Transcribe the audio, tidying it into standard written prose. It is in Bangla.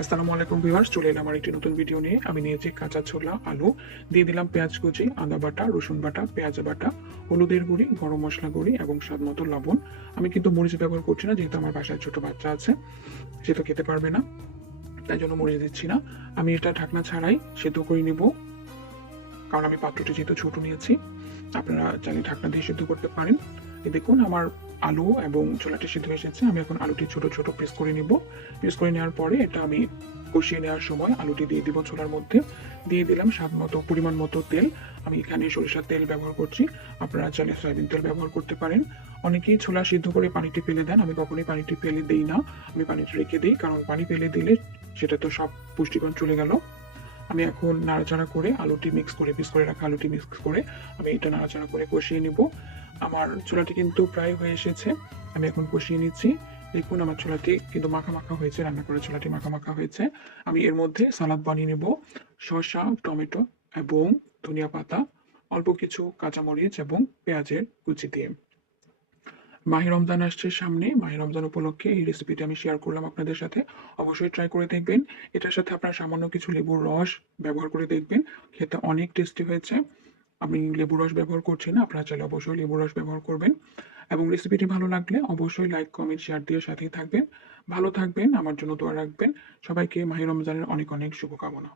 আসসালামু আলাইকুম ভিউয়ার্স, চলে এলাম আমার একটি নতুন ভিডিও নিয়ে। আমি নিয়েছি কাঁচা ছোলা, আলু, দিয়ে দিলাম পেঁয়াজ কুচি, আদা বাটা, রসুন বাটা, পেঁয়াজ বাটা, হলুদের গুঁড়ি, গরম মশলা গুঁড়ি এবং স্বাদ মতো লবণ। আমি কিন্তু মরিচ ব্যবহার করছি না, যেহেতু আমার বাসায় ছোট বাচ্চা আছে, সে তো খেতে পারবে না, তাই জন্য মরিচ দিচ্ছি না। আমি এটা ঢাকনা ছাড়াই সেদ্ধ করে নিব, কারণ আমি পাত্রটি যেহেতু ছোট নিয়েছি। আপনারা চাইলে ঢাকনা দিয়ে সিদ্ধ করতে পারেন। এই দেখুন আমার আলু এবং ছোলাটি সিদ্ধ হয়ে এসেছে। আমি এখন আলুটি ছোট ছোট পিস করে নিব। পিস করে নেওয়ার পরে এটা আমি কষিয়ে নেওয়ার সময় আলুটি দিয়ে দিব ছোলার মধ্যে। দিয়ে দিলাম স্বাদ মতো পরিমাণ মতো তেল। আমি এখানে সরিষার তেল ব্যবহার করছি, আপনারা চাইলে সয়াবিন তেল ব্যবহার করতে পারেন। অনেকেই ছোলা সিদ্ধ করে পানিটি ফেলে দেন, আমি কখনোই পানিটি ফেলে দিই না। আমি পানিটি রেখে দিই, কারণ পানি ফেলে দিলে সেটা তো সব পুষ্টিগুণ চলে গেল। আমি এখন নাড়াচাড়া করে আলুটি মিক্স করে, পিস করে রাখা আলুটি মিক্স করে আমি এটা নাড়াচাড়া করে কষিয়ে নিব। আমার ছোলাটি কিন্তু প্রায় হয়ে এসেছে, আমি এখন কষিয়ে নিচ্ছি। দেখুন আমার ছোলাটি কিন্তু মাখা মাখা হয়েছে, রান্না করে ছোলাটি মাখা মাখা হয়েছে। আমি এর মধ্যে সালাদ বানিয়ে নেব, শসা, টমেটো এবং ধনিয়া পাতা, অল্প কিছু কাঁচামরিচ এবং পেঁয়াজের কুচি দিয়ে। মাহে রমজান আসছে সামনে, মাহে রমজান উপলক্ষে এই রেসিপিটি আমি শেয়ার করলাম আপনাদের সাথে। অবশ্যই ট্রাই করে দেখবেন। এটার সাথে আপনার সামান্য কিছু লেবুর রস ব্যবহার করে দেখবেন, খেতে অনেক টেস্টি হয়েছে। আমি লেবুর রস ব্যবহার করছি না, আপনারা চাইলে অবশ্যই লেবুর রস ব্যবহার করবেন। এবং রেসিপিটি ভালো লাগলে অবশ্যই লাইক, কমেন্ট, শেয়ার দিয়ে সাথেই থাকবেন। ভালো থাকবেন, আমার জন্য দোয়া রাখবেন। সবাইকে মাহে রমজানের অনেক অনেক শুভকামনা।